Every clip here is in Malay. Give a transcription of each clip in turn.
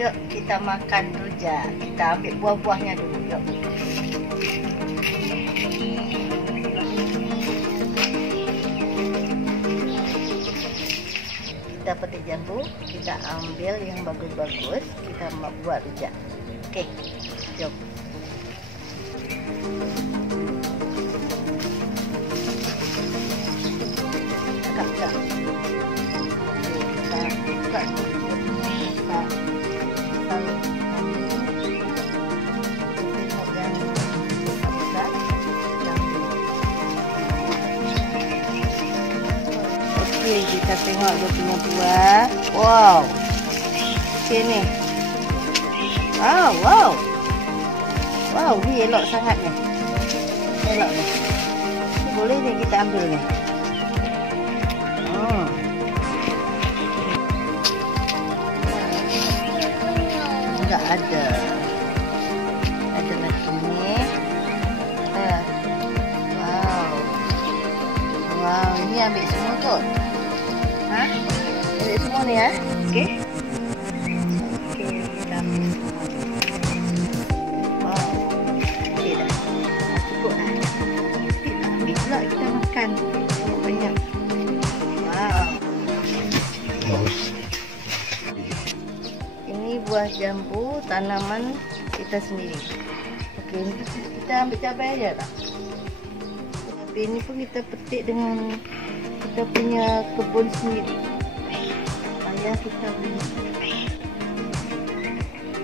Yuk kita makan dulu je. Kita ambil buah-buahnya dulu. Yuk. Kita petik jambu, kita ambil yang bagus-bagus, kita buat rujak. Okey, jom. Cakap. Kita buka kita tengok dia punya buah. Wow. Okey ni. Wow. Wow, ni elok sangat ni. Elok ni. Boleh ni kita ambil ni. Enggak ada. Ada lagi ni. Wow, ini ambil semua kot. Ambil semua ni ya. Okey. Okey, kita ambil semua. Wow. Okey dah. Cukup dah. Kita ambil pula kita makan. Banyak. Wow. Ini buah jambu tanaman kita sendiri. Okey, kita ambil cabai aja tak? Tapi ini pun kita petik dengan kita punya kebun sendiri. Ayah kita beli.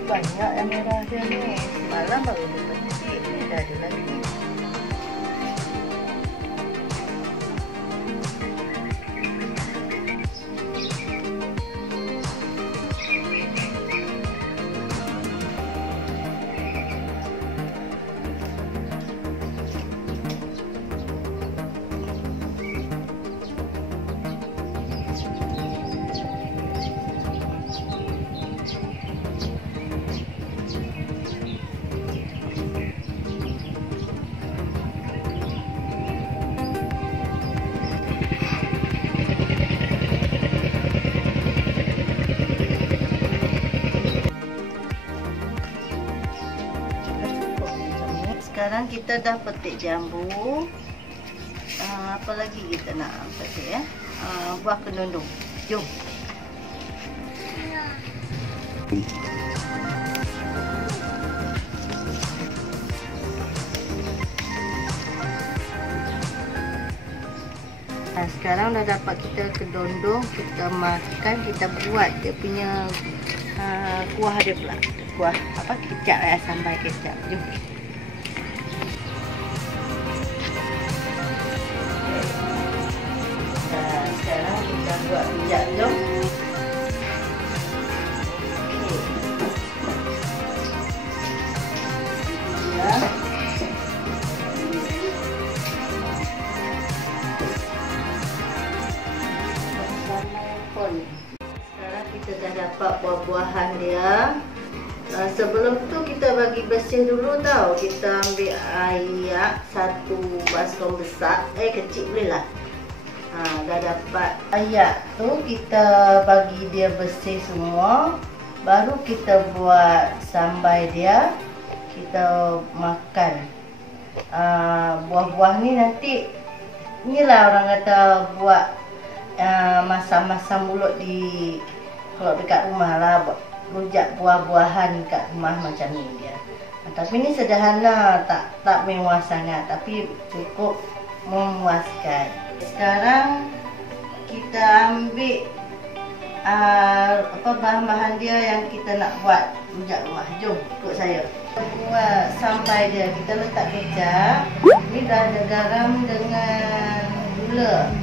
Banyak yang merah dia ni. Semalam baru petik. Dah ada lagi. Sekarang kita dah petik jambu. Apa lagi kita nak petik ya? Buah kedondong. Jom. Sekarang dah dapat kita kedondong, kita makan, kita buat dia punya kuah dia pula. Kuah apa? Kecap ya, sambal kecap. Jom. Sekarang kita buat rujak dulu. Sekarang kita dah dapat buah-buahan dia. Sebelum tu kita bagi bersih dulu tau. Kita ambil air satu baskom besar. Kecil boleh lah. Dah dapat air tu, kita bagi dia bersih semua. Baru kita buat sambal dia. Kita makan. Buah-buah ni nanti, inilah orang kata buat masam-masam mulut di kalau dekat rumah lah, rujak buah-buahan kat rumah macam ni dia. Tapi ni sederhana, tak mewah sangat, tapi cukup memuaskan. Sekarang kita ambil bahan-bahan dia yang kita nak buat rujak rumah. Jom ikut saya. Buat sambal dia, kita letak kecap. Ini dah ada garam dengan gula.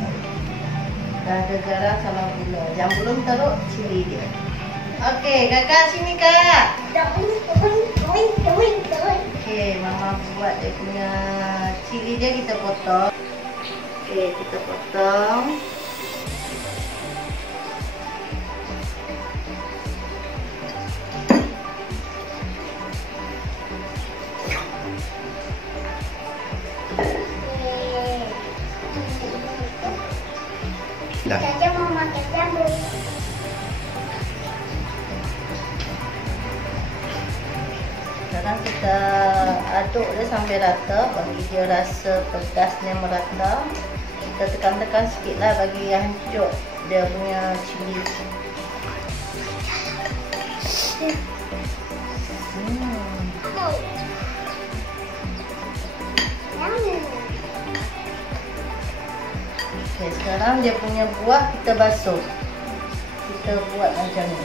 Dah ada garam sama gula. Yang belum taruh cili dia. Okey, kakak sini kak. Okey, mama buat dia punya cili dia, kita potong. Okey, kita potong. Saja mau makan jambu. Sekarang kita aduk dia sampai rata, bagi dia rasa pedasnya merata. Kita tekan-tekan sikit lah bagi hancur dia punya cili. Okay, sekarang dia punya buah kita basuh. Kita buat macam ni.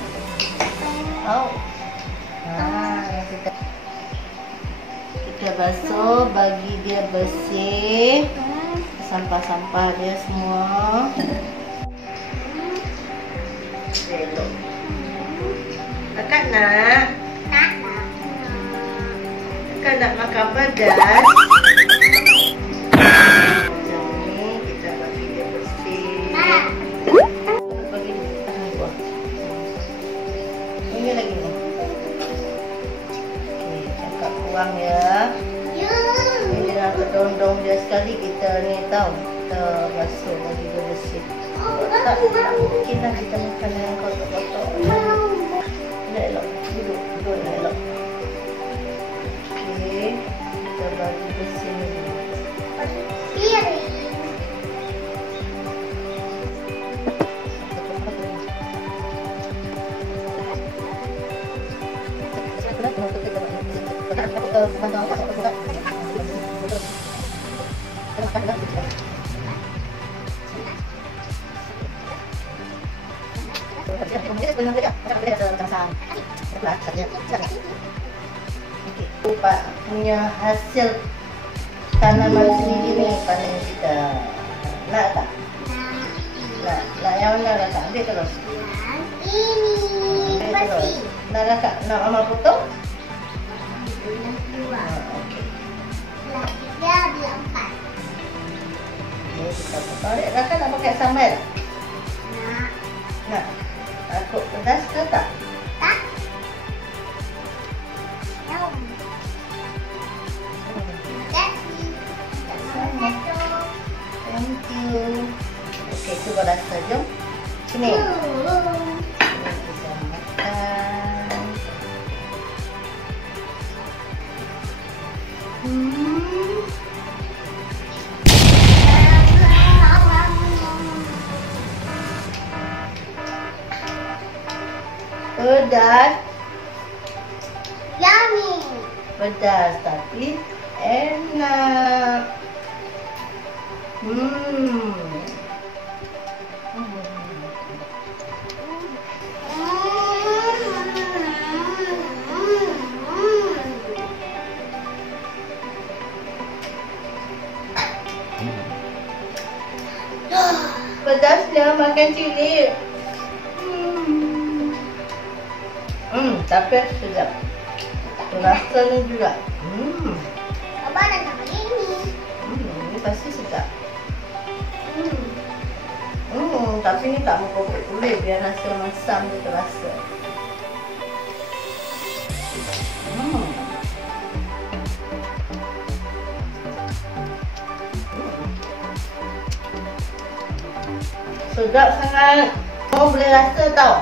Kita basuh bagi dia bersih sampah-sampah dia semua. Elok. Kakak nak? Kakak nak makan pedas? Macam ni kita bagi dia bersih. Bagi dia buah. Ini lagi ni. Okey, cakap kurang ya. Ini jangan kedondong dia sekali kita ni tahu. Kita basuh bagi dia bersih. Tak mungkin lah kita makan yang kotor-kotor. Elok, duduk elok. Okey, kita bagi bersih ni. Pak punya hasil tanaman sendiri ni panen kita. Nak tak? Nak yang mana kakak ambil terus? Ini terus. Nak kakak nak mama potong? Okey. Dia ada 4. Okey, kita potong. Kakak nak pakai sambal? Nak. Takut pedas ke tak? Tak. Thank you. Okey, cuba rasa jom. Sini. Kita makan. Pedas. Yummy. Pedas tapi enak. Pedasnya makan cili. Tapi sedap. Rasanya juga. Abang nak sama ini. Ini pasti sedap. Tapi ni tak mau kopek kulit biar rasa masam dia terasa. Sedap sangat. Kau boleh rasa tau.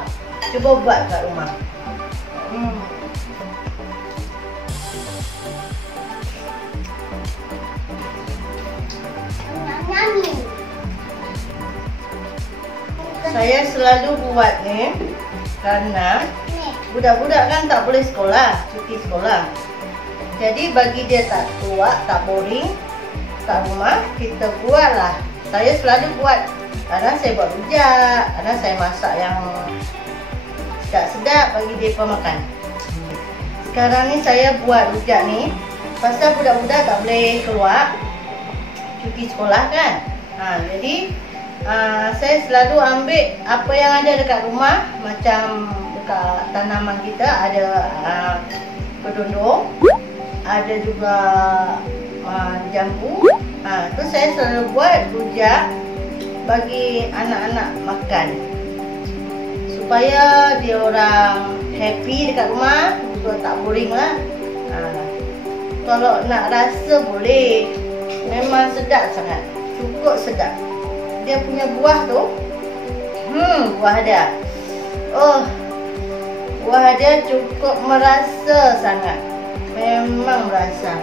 Cuba buat kat rumah. Saya selalu buat ni kerana budak-budak kan tak boleh sekolah, cuti sekolah. Jadi bagi dia tak tua, tak boring kat rumah, kita buatlah. Saya selalu buat karena saya buat rujak, karena saya masak yang sedap-sedap bagi mereka makan. Sekarang ni saya buat rujak ni pasal budak-budak tak boleh keluar cuti sekolah kan. Jadi saya selalu ambil apa yang ada dekat rumah. Macam dekat tanaman kita ada kedondong, ada juga jambu. Tu saya selalu buat rujak bagi anak-anak makan supaya dia orang happy dekat rumah, juga tak boring lah. Kalau nak rasa boleh, memang sedap sangat, cukup sedap. Dia punya buah tu, buah dia, buah dia cukup merasa sangat. Memang rasa.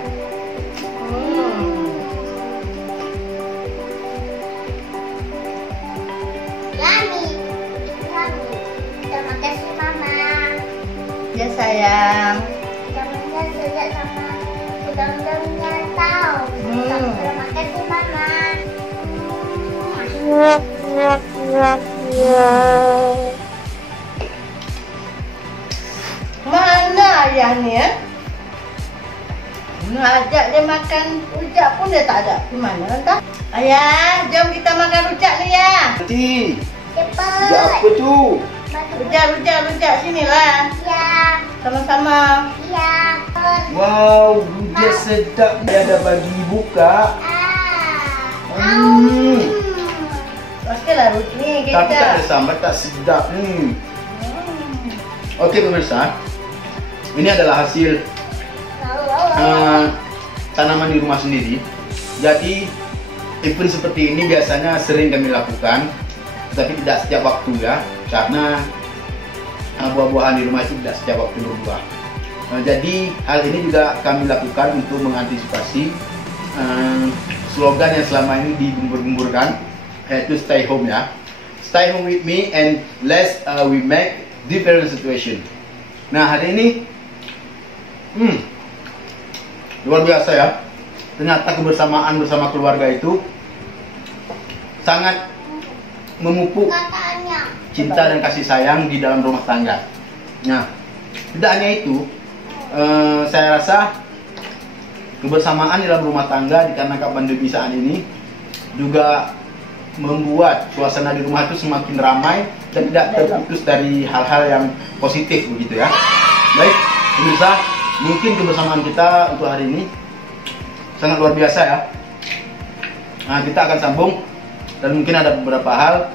Yummy. Yummy. Terima kasih Mama. Ya sayang. Temennya sudah sama udang-udangnya tahu. Terima kasih Mama. Mana ayahnya? Ngajak dia makan rujak pun dia tak ada. Di mana entah? Ayah, jom kita makan rujak ni ya. Nanti. Cepat. Rujak apa tu? Rujak sinilah. Ya. Sama-sama. Ya. Wow, rujak sedap. Dia ada bagi buka. Okeylah rujak ni kita. Tapi tak ada sambal, tak sedap ni. Okey pemirsa, ini adalah hasil tanaman di rumah sendiri. Jadi event seperti ini biasanya sering kami lakukan, tapi tidak setiap waktu ya, karena buah-buahan di rumah itu tidak setiap waktu berbuah. Jadi hal ini juga kami lakukan untuk mengantisipasi slogan yang selama ini digembur-gemburkan, yaitu stay home ya. Stay home with me and let's we make different situation. Nah hari ini luar biasa ya. Ternyata kebersamaan bersama keluarga itu sangat memupuk cinta dan kasih sayang di dalam rumah tangga. Nah, tidak hanya itu, saya rasa kebersamaan di dalam rumah tangga dikarenakan pandemi saat ini juga membuat suasana di rumah itu semakin ramai dan tidak terputus dari hal-hal yang positif begitu ya. Baik, pemirsa, mungkin kebersamaan kita untuk hari ini sangat luar biasa ya. Nah, kita akan sambung dan mungkin ada beberapa hal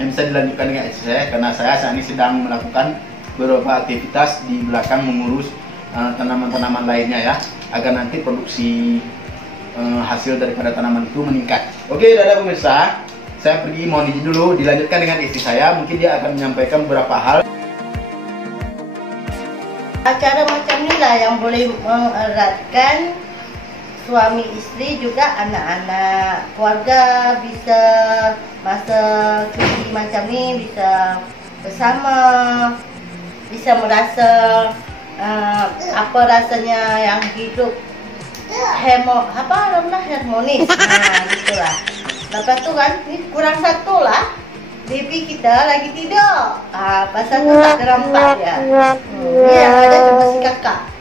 yang bisa dilanjutkan dengan istri saya, karena saya saat ini sedang melakukan beberapa aktivitas di belakang mengurus tanaman-tanaman lainnya ya, agar nanti produksi hasil daripada tanaman itu meningkat. Oke, dadah pemirsa. Saya pergi mohon izin dulu, dilanjutkan dengan istri saya. Mungkin dia akan menyampaikan beberapa hal. Acara macam inilah yang boleh mengeratkan suami istri juga anak-anak. Keluarga bisa masa cuti macam ni bisa bersama, bisa merasa apa rasanya yang hidup harmonis. Gitulah. Lepas tu kan, ni kurang satu lah. Baby kita lagi tidur. Pasal tu tak terampak dia. Ni yang ada cuma si kakak.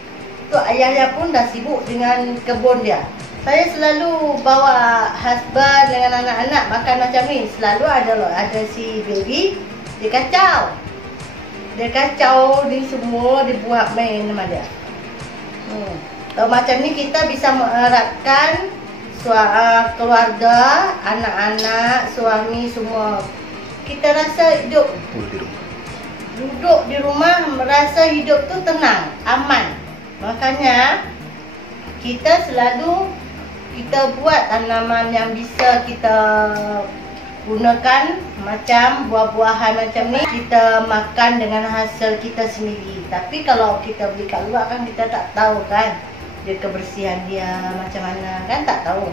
Tu ayahnya pun dah sibuk dengan kebun dia. Saya selalu bawa husband dengan anak-anak makan macam ni. Selalu ada si baby, dia kacau. Dia kacau ni semua, dia buat main sama dia. Kalau macam ni kita bisa mengeratkan keluarga, anak-anak, suami semua. Kita rasa duduk di rumah merasa hidup tu tenang, aman. Makanya kita selalu buat tanaman yang bisa kita gunakan, macam buah-buahan macam ni kita makan dengan hasil kita sendiri. Tapi kalau kita beli kat luar kan kita tak tahu kan dia kebersihan dia macam mana, kan tak tahu.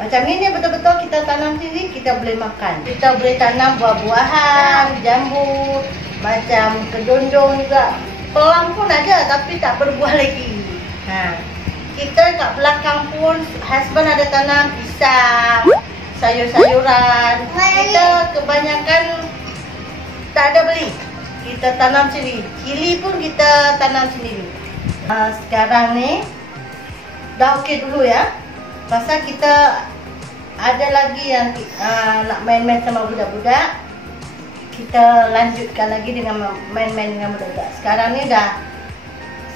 Macam ni betul-betul kita tanam sendiri, kita boleh makan. Kita boleh tanam buah-buahan, jambu, macam kedondong juga. Pelang pun ada tapi tak berbuah lagi. Kita kat belakang pun husband ada tanam pisang, sayur-sayuran. Kita kebanyakan tak ada beli, kita tanam sendiri. Cili pun kita tanam sendiri. Sekarang ni dah okey dulu ya. Pasal kita ada lagi yang nak main-main sama budak-budak. Kita lanjutkan lagi dengan main-main dengan budak-budak. Sekarang ni dah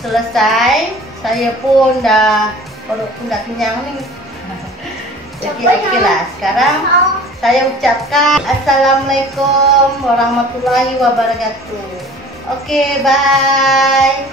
selesai. Saya pun dah perut pun dah kenyang ni. Jadi okeylah. Sekarang saya ucapkan Assalamualaikum warahmatullahi wabarakatuh. Okey, bye.